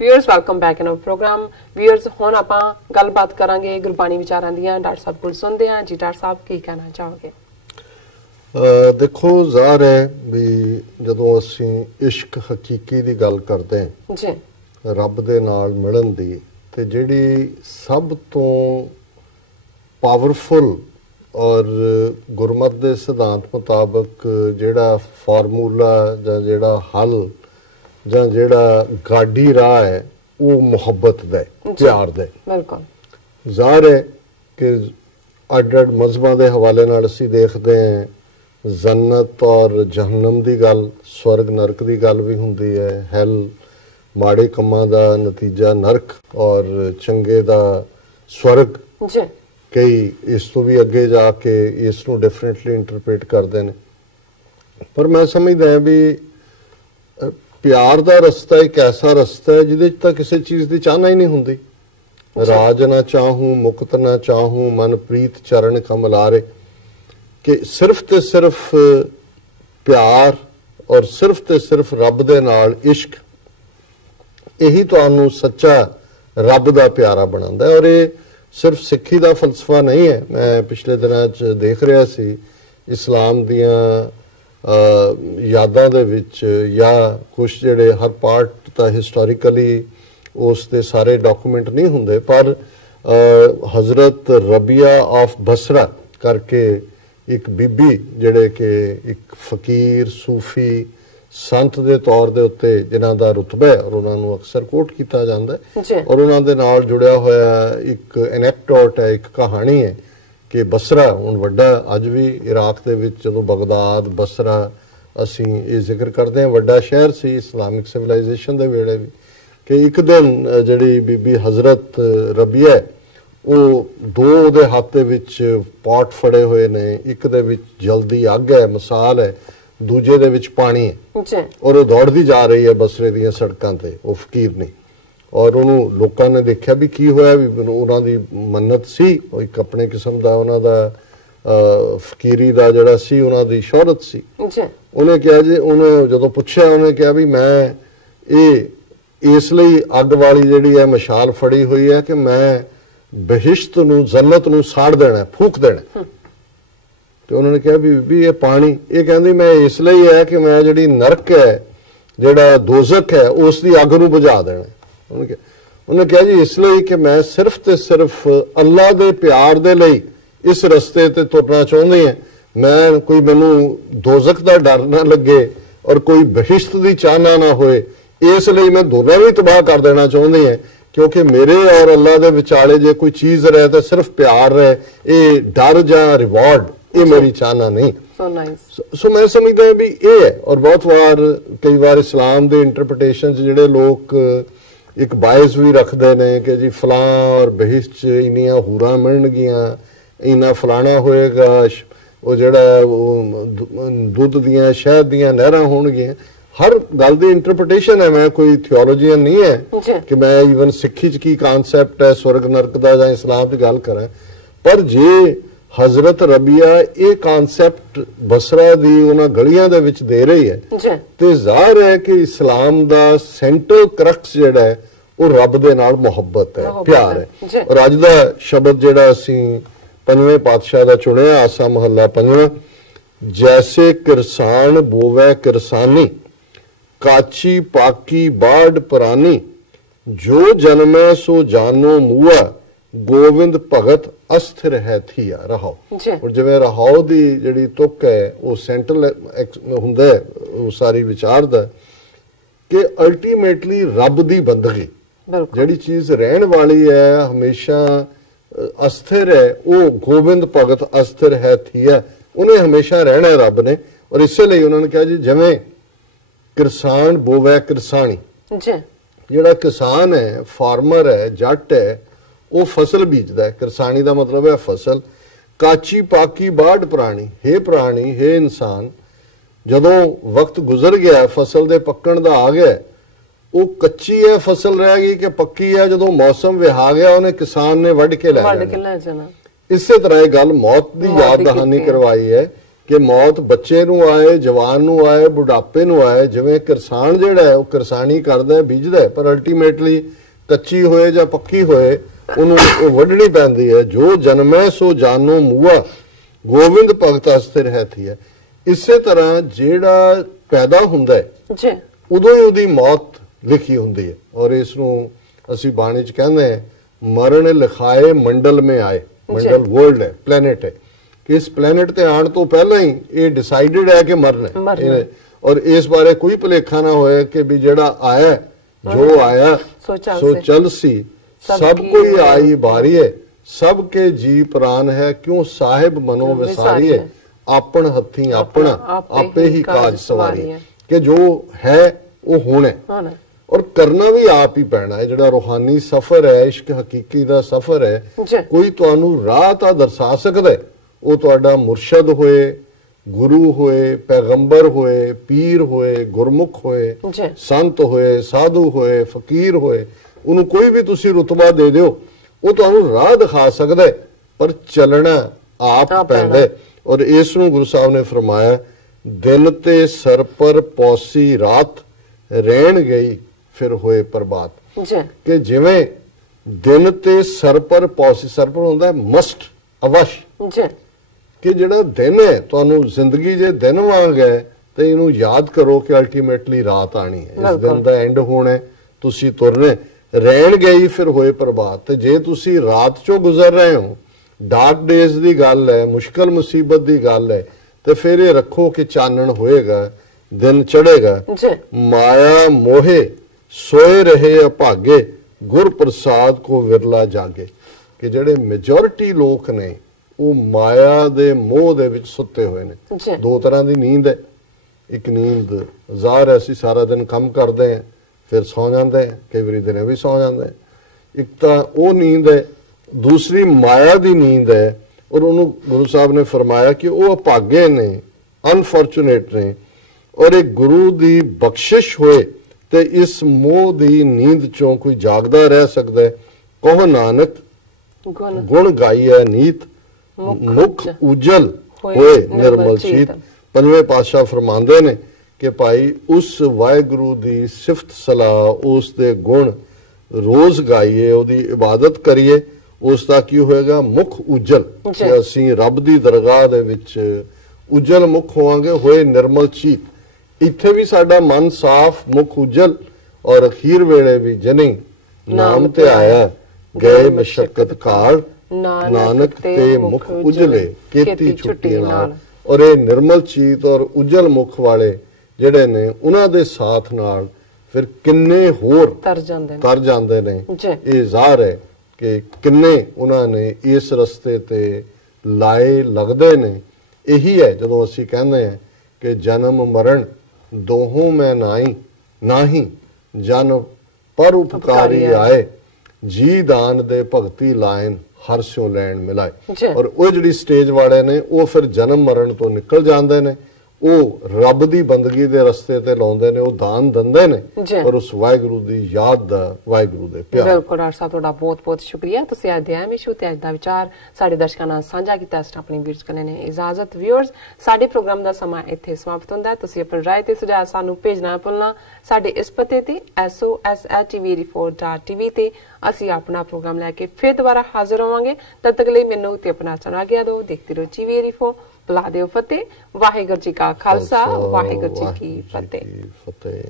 Viewers welcome back in our program. Viewers हुण आपां गलबात करांगे गुरबाणी विचारां दीयां। डॉक्टर साहब कोल सुनदे हां जी। डॉक्टर साहब की कहना चाहोगे? देखो ज़ाहिर है भी जदों असीं इश्क हकीकी दी गल करदे हां जी रब दे नाल मिलन दी ते जिहड़ी सब तो पावरफुल और गुरमत दे सिद्धांत मुताबक जिहड़ा फार्मूला जां जिहड़ा हल जां जिहड़ा गाडी राह है वो मुहब्बत दा प्यार दा। बिल्कुल ज़ाहिर है कि अड-अड मजहबां दे हवाले नाल असीं देखदे हां जन्नत और जहन्नम दी गल, स्वर्ग नरक दी गल भी हुंदी है। हैल माड़े कम्मां दा नतीजा नरक और चंगे दा स्वर्ग। कई इस तो भी अगे जाके इसनूं डिफरेंटली इंटरप्रेट करते हैं, पर मैं समझदा भी प्यार दा रस्ता एक ऐसा रस्ता है जिहदे च तां किसी चीज़ की चाहना ही नहीं हुंदी। राज ना चाहूं मुक्त ना चाहूं मन प्रीत चरण कमलारे, कि सिर्फ ते सिर्फ प्यार और सिर्फ ते सिर्फ रब दे नाल इश्क यही तुहानूं सच्चा रब दा प्यारा बनांदा है। और ये सिर्फ सिक्खी दा फलसफा नहीं है। मैं पिछले दिनां च देख रहा सी इस्लाम दियां यादां दे विच या कुछ जिहड़े हर पार्ट तां हिस्टोरिकली उस दे सारे डॉक्यूमेंट नहीं हुंदे, पर हज़रत रबिया ऑफ बसरा करके एक बीबी जिहड़े कि एक फकीर सूफी संत दे तौर दे उत्ते जिन्हां दा रुतबा है और उन्हां नूं अक्सर कोट कीता जांदा है और उन्हां दे नाल जुड़िया होया एक एनेक्डोट है, एक कहानी है कि बसरा हुण वड्डा अज भी इराक दे विच जदों बगदाद बसरा असीं ये जिक्र करदे हां वड्डा शहर सी इस्लामिक सिविलाइजेशन दे वेले भी, कि एक दिन जिहड़ी बीबी हज़रत रबिया वो दो दे हत्थ दे विच पॉट फड़े हुए ने, एक दे विच जल्दी अग है मिसाल है, दूजे दे विच पानी है और वो दौड़दी जा रही है बसरे दीयां सड़कां ते वो फकीर ने। और उन्होंने लोगों ने देखा भी की होया भी उन्हां दी मन्नत सी एक अपने किस्म दा उन्हां दा फकीरी दा जिहड़ा सी उन्हां दी शोहरत सी। उन्हें कहा जी उन्हें जदों पुछया उन्हें कहा भी मैं ये इसलिए अग वाली जिहड़ी है मशाल फड़ी हुई है कि मैं बहिश्त नूं जन्नत नूं साड़ देना फूक देना। तो उन्होंने कहा भी ये पानी ये कहती मैं इसलिए है कि मैं जिहड़ी नरक है जिहड़ा दोजक है उसकी अग नूं बुझा देना। उन्हें कहा जी इसलिए कि मैं सिर्फ ते सिर्फ अल्लाह दे प्यार दे लई इस रस्ते ते तुरना चाहुंदी हां। मैं कोई मैनू दोजक दा डर ना लगे और कोई बहिश्त दी चाहना ना होए, इसलिए मैं दोनों भी तबाह कर देना चाहुंदी हां, क्योंकि मेरे और अल्लाह दे विचाले जे कोई चीज़ रहे तो सिर्फ प्यार रहे, ये डर जां रिवॉर्ड ये मेरी चाहना नहीं। सो मैं समझदा भी ये है। और बहुत बार कई बार इस्लाम दे इंटरप्रटेशन जिहड़े लोग एक बायस भी रखते ने कि जी फलां और बहिश्त इन्नियां हूरां मिलणगियां इन्ना फलाना होएगा वो जिहड़ा दुध दियां शहद दियां नहरां होणगियां। हर गल दी इंटरप्रटेशन है। मैं कोई थियोलॉजियन नहीं है कि मैं ईवन सिक्खी च की कानसैप्ट है स्वर्ग नरक दा जां इस्लाम दी गल करां, पर जे हज़रत रबिया ये कानसैप्ट बसरा दी उन्हां गलियां दे विच दे रही है ते ज़ाहिर है कि इस्लाम दा सेंटर क्रक्स जिहड़ा है वो रब दे नाल मुहब्बत है प्यार है। और अज दा शब्द जिहड़ा असीं पंजवें पातशाह दा चुनिया आसा महला पंजवां, जैसे किरसान बोवै किरसानी काची पाकी बाढ़ पुरानी, जो जन्मै सो जानो मुआ गोविंद भगत अस्थिर है थिया रहाओ। और जिवें रहाओ दी जिहड़ी तुक है वो सेंट्रल हुंदा है वो सारी विचार दा कि अल्टीमेटली रब दी बंदगी जिहड़ी चीज़ रहन वाली है हमेशा अस्थिर है, वो गोविंद भगत अस्थिर है थिया, उन्हें हमेशा रहना है रब ने। और इसलिए उन्होंने कहा जी जिवें किरसान बोवै किरसानी, जिहड़ा किसान है फार्मर है जट है वो फसल बीजदा है, किरसानी का मतलब है फसल। काची पाकी बाढ़ पुरानी, हे प्राणी हे इंसान जदों वक्त गुजर गया फसल दे पक्कण दा आ गया वो कच्ची है फसल रह गई कि पक्की है, जदों मौसम विहा गया उन्हें किसान ने वढ़ के लै जाना। इसे तरह गल मौत की याद दहानी करवाई है ਕਿ ਮੌਤ ਬੱਚੇ ਨੂੰ ਆਏ, ਜਵਾਨ ਨੂੰ ਆਏ, ਬੁਢਾਪੇ ਨੂੰ ਆਏ। ਜਿਵੇਂ ਕਿਸਾਨ ਜਿਹੜਾ ਹੈ ਉਹ ਕਿਰਸਾਨੀ ਕਰਦਾ ਹੈ, ਬੀਜਦਾ ਹੈ, ਪਰ ਅਲਟੀਮੇਟਲੀ ਕੱਚੀ ਹੋਏ ਜਾਂ ਪੱਕੀ ਹੋਏ ਉਹਨੂੰ ਉਹ ਵੱਢਣੀ ਪੈਂਦੀ ਹੈ। ਜੋ ਜਨਮੈ ਸੋ ਜਾਨੋ ਮੂਆ, ਗੋਬਿੰਦ ਭਗਤ ਅਸਥਿਰ ਹੈ ਥੀ ਹੈ। ਇਸੇ ਤਰ੍ਹਾਂ ਜਿਹੜਾ ਪੈਦਾ ਹੁੰਦਾ ਹੈ ਜੀ ਉਦੋਂ ਹੀ ਉਹਦੀ ਮੌਤ ਲਿਖੀ ਹੁੰਦੀ ਹੈ। ਔਰ ਇਸ ਨੂੰ ਅਸੀਂ ਬਾਣੀ ਚ ਕਹਿੰਦੇ ਹਾਂ ਮਰਨ ਲਿਖਾਏ ਮੰਡਲ ਮੇ ਆਏ। ਮੰਡਲ ਵਰਲਡ ਹੈ, ਪਲੈਨਟ ਹੈ, ਕਿ ਇਸ ਪਲੈਨਟ ਤੇ ਆਉਣ ਤੋਂ ਪਹਿਲਾਂ ਹੀ ਇਹ ਡਿਸਾਈਡਡ ਹੈ ਕਿ ਮਰਨਾ ਹੈ। ਔਰ ਇਸ ਬਾਰੇ ਕੋਈ ਭੁਲੇਖਾ ਨਾ ਹੋਏ ਕਿ ਵੀ ਜਿਹੜਾ ਆਇਆ ਜੋ ਆਇਆ ਸੋ ਚਲ ਸੀ, ਸਭ ਕੋਈ ਆਈ ਬਾਰੀਏ, ਸਭ ਕੇ ਜੀ ਪ੍ਰਾਨ ਹੈ, ਕਿਉਂ ਸਾਹਿਬ ਮਨੋ ਵਿਸਾਰੀਏ, ਆਪਣ ਹੱਥੀਂ ਆਪਣਾ ਆਪੇ ਹੀ ਕਾਜ ਸਵਾਰੀਏ। ਕਿ ਜੋ ਹੈ ਉਹ ਹੋਣਾ ਔਰ ਕਰਨਾ ਵੀ ਆਪ ਹੀ ਪੈਣਾ ਹੈ। ਜਿਹੜਾ ਰੂਹਾਨੀ ਸਫ਼ਰ ਹੈ, ਇਸ਼ਕ ਹਕੀਕੀ ਦਾ ਸਫ਼ਰ ਹੈ, ਕੋਈ ਤੁਹਾਨੂੰ ਰਾਹ ਤਾਂ ਦਰਸਾ ਸਕਦਾ, ਉਹ ਤੁਹਾਡਾ ਮੁਰਸ਼ਦ ਹੋਏ, ਗੁਰੂ ਹੋਏ, ਪੈਗੰਬਰ ਹੋਏ, ਪੀਰ ਹੋਏ, ਗੁਰਮੁਖ ਹੋਏ, ਸੰਤ ਹੋਏ, ਸਾਧੂ ਹੋਏ, ਫਕੀਰ ਹੋਏ, ਉਹਨੂੰ ਕੋਈ ਵੀ ਤੁਸੀਂ ਰੁਤਬਾ ਦੇ ਦਿਓ, ਉਹ ਤੁਹਾਨੂੰ ਰਾਹ ਦਿਖਾ ਸਕਦਾ ਹੈ, ਪਰ ਚੱਲਣਾ ਆਪ ਪੈਂਦਾ। ਔਰ ਇਸ ਨੂੰ ਗੁਰੂ ਸਾਹਿਬ ਨੇ ਫਰਮਾਇਆ ਦਿਨ ਤੇ ਸਰ ਪਰ ਪੌਸੀ ਰਾਤ, ਰਹਿਣ ਗਈ ਫਿਰ ਹੋਏ ਪ੍ਰਭਾਤ। ਕਿ ਜਿਵੇਂ ਦਿਨ ਤੇ ਸਰ ਪਰ ਪੌਸੀ, ਸਰ ਪਰ ਹੁੰਦਾ ਮਸਟ, ਅਵਸ਼, ਕਿ ਜਿਹੜਾ ਦਿਨ ਹੈ ਤੁਹਾਨੂੰ ਜ਼ਿੰਦਗੀ ਜੇ ਦਿਨ ਵਾਂਗ ਹੈ ਤੇ ਇਹਨੂੰ ਯਾਦ ਕਰੋ ਕਿ ਅਲਟੀਮੇਟਲੀ ਰਾਤ ਆਣੀ ਹੈ, ਇਸ ਦਿਨ ਦਾ ਐਂਡ ਹੋਣਾ, ਤੁਸੀਂ ਤੁਰਨੇ। ਰਹਿਣ ਗਈ ਫਿਰ ਹੋਏ ਪ੍ਰਭਾਤ। ਤੇ ਜੇ ਤੁਸੀਂ ਰਾਤ ਚੋਂ ਗੁਜ਼ਰ ਰਹੇ ਹੋ, ਡਾਰਕ ਡੇਜ਼ ਦੀ ਗੱਲ ਹੈ, ਮੁਸ਼ਕਲ ਮੁਸੀਬਤ ਦੀ ਗੱਲ ਹੈ, ਤੇ ਫਿਰ ਇਹ ਰੱਖੋ ਕਿ ਚਾਨਣ ਹੋਏਗਾ, ਦਿਨ ਚੜੇਗਾ। ਮਾਇਆ ਮੋਹੇ ਸੋਏ ਰਹੇ ਅਭਾਗੇ, ਗੁਰ ਪ੍ਰਸਾਦ ਕੋ ਵਿਰਲਾ ਜਾਗੇ। ਕਿ ਜਿਹੜੇ ਮੈਜੋਰਿਟੀ ਲੋਕ ਨੇ ਉਹ ਮਾਇਆ ਦੇ ਮੋਹ ਦੇ ਵਿੱਚ ਸੁੱਤੇ ਹੋਏ ਨੇ। ਦੋ ਤਰ੍ਹਾਂ ਦੀ ਨੀਂਦ ਹੈ। ਇੱਕ ਨੀਂਦ ਜ਼ਾਹਰ ਹੈ, ਅਸੀਂ ਸਾਰਾ ਦਿਨ ਕੰਮ ਕਰਦੇ ਹਾਂ ਫਿਰ ਸੌ ਜਾਂਦੇ ਹਾਂ, ਕਈ ਵਾਰੀ ਦਿਨੇ ਵੀ ਸੌ ਜਾਂਦੇ ਹਾਂ। ਇੱਕ ਤਾਂ ਉਹ ਨੀਂਦ ਹੈ, ਦੂਸਰੀ ਮਾਇਆ ਦੀ ਨੀਂਦ ਹੈ। ਔਰ ਉਹਨੂੰ ਗੁਰੂ ਸਾਹਿਬ ਨੇ ਫਰਮਾਇਆ ਕਿ ਉਹ ਅਭਾਗੇ ਨੇ, ਅਨਫੋਰਚੂਨੇਟ ਨੇ। ਔਰ ਇਹ ਗੁਰੂ ਦੀ ਬਖਸ਼ਿਸ਼ ਹੋਏ ਤੇ ਇਸ ਮੋਹ ਦੀ ਨੀਂਦ ਚੋਂ ਕੋਈ ਜਾਗਦਾ ਰਹਿ ਸਕਦਾ ਹੈ। ਕਹੋ ਨਾਨਕ ਗੁਣ ਗਾਈਐ ਨੀਤ, ਮੁਖ ਉਜਲ ਹੋਏ ਨਿਰਮਲ ਚੀਤ। ਪੰਜਵੇਂ ਪਾਤਸ਼ਾਹ ਫਰਮਾਉਂਦੇ ਨੇ ਕਿ ਭਾਈ ਉਸ ਵਾਹਿਗੁਰੂ ਦੀ ਸਿਫਤ ਸਲਾਹ, ਉਸ ਦੇ ਗੁਣ ਰੋਜ਼ ਗਾਈਏ, ਉਹਦੀ ਇਬਾਦਤ ਕਰੀਏ, ਉਸ ਦਾ ਕੀ ਹੋਏਗਾ ਮੁਖ ਉਜਲ। ਕਿ ਅਸੀਂ ਰੱਬ ਦੀ ਦਰਗਾਹ ਦੇ ਵਿੱਚ ਉਜਲ ਮੁਖ ਹੋਵਾਂਗੇ, ਹੋਏ ਨਿਰਮਲ ਚੀਤ। ਇੱਥੇ ਵੀ ਸਾਡਾ ਮਨ ਸਾਫ਼, ਮੁਖ ਉਜਲ, ਔਰ ਅਖੀਰ ਵੇਲੇ ਵੀ ਜਨੀ ਨਾਮ ਤੇ ਆਇਆ, ਗਏ ਮਸ਼ਕਤ ਕਾਲ, ਨਾਨਕ ਤੇ ਮੁਖ ਉਜਲੇ, ਕੀਤੀ ਛੁੱਟੀ ਨਾਲ। ਔਰ ਇਹ ਨਿਰਮਲ ਚੀਤ ਔਰ ਉਜਲ ਮੁਖ ਵਾਲੇ ਜਿਹੜੇ ਨੇ ਉਹਨਾਂ ਦੇ ਸਾਥ ਨਾਲ ਫਿਰ ਕਿੰਨੇ ਹੋਰ ਤਰ ਜਾਂਦੇ ਨੇ। ਇਹ ਜ਼ਾਹਰ ਹੈ ਕਿ ਕਿੰਨੇ ਉਹਨਾਂ ਨੇ ਇਸ ਰਸਤੇ ਤੇ ਲਾਏ ਲੱਗਦੇ ਨੇ। ਇਹੀ ਹੈ ਜਦੋਂ ਅਸੀਂ ਕਹਿੰਦੇ ਹਾਂ ਕਿ ਜਨਮ ਮਰਨ ਦੋਹੋਂ ਮੈਂ ਨਾਹੀ, ਜਨ ਪਰ ਉਪਕਾਰੀ ਆਏ, ਜੀ ਦਾਨ ਦੇ ਭਗਤੀ ਲਾਇਨ, ਹਰ ਸਿਓ ਲੈਣ ਮਿਲਾਏ। ਔਰ ਉਹ ਜਿਹੜੀ ਸਟੇਜ ਵਾਲੇ ਨੇ ਉਹ ਫਿਰ ਜਨਮ ਮਰਨ ਤੋਂ ਨਿਕਲ ਜਾਂਦੇ ਨੇ, ਉਹ ਰੱਬ ਦੀ ਬੰਦਗੀ ਦੇ ਰਸਤੇ ਤੇ ਲਾਉਂਦੇ ਨੇ, ਉਹ ਦਾਨ ਦਿੰਦੇ ਨੇ, ਪਰ ਉਸ ਵਾਹਿਗੁਰੂ ਦੀ ਯਾਦ ਦਾ, ਵਾਹਿਗੁਰੂ ਦੇ ਪਿਆਰ। ਬਿਲਕੁਲ ਡਾਕਟਰ ਸਾਹਿਬ, ਤੁਹਾਡਾ ਬਹੁਤ ਬਹੁਤ ਸ਼ੁਕਰੀਆ। ਤੁਸੀਂ ਅੱਜ ਦੇ ਐਮੀਸ਼ੂ ਤੇ ਅੱਜ ਦਾ ਵਿਚਾਰ ਸਾਡੇ ਦਰਸ਼ਕਾਂ ਨਾਲ ਸਾਂਝਾ ਕੀਤਾ। ਆਪਣੀ ਵੀਰਸ ਕਰਨੇ ਨੇ ਇਜਾਜ਼ਤ। ਵਿਊਅਰਸ, ਸਾਡੇ ਪ੍ਰੋਗਰਾਮ ਦਾ ਸਮਾਂ ਇੱਥੇ ਸਮਾਪਤ ਹੁੰਦਾ ਹੈ। ਤੁਸੀਂ ਆਪਣੀ ਰਾਏ ਤੇ ਸੁਝਾਅ ਸਾਨੂੰ ਭੇਜਣਾ ਭੁੱਲਣਾ। ਸਾਡੇ ਇਸ ਪਤੇ ਤੇ sos@tveri4.tv ਤੇ ਅਸੀਂ ਆਪਣਾ ਪ੍ਰੋਗਰਾਮ ਲੈ ਕੇ ਫਿਰ ਦੁਬਾਰਾ ਹਾਜ਼ਰ ਹੋਵਾਂਗੇ। ਤਦ ਤੱਕ ਲਈ ਮੈਨੂੰ ਤੇ ਆਪਣਾ ਸੁਣਾ ਗਿਆ ਦਿਓ। ਦੇਖਦੇ ਰਹੋ TVeri4। ਬੁਲਾ ਦਿਓ ਫਤਿਹ। ਵਾਹਿਗੁਰੂ ਜੀ ਕਾ ਖਾਲਸਾ, ਵਾਹਿਗੁਰੂ ਜੀ ਕੀ ਫਤਿਹ।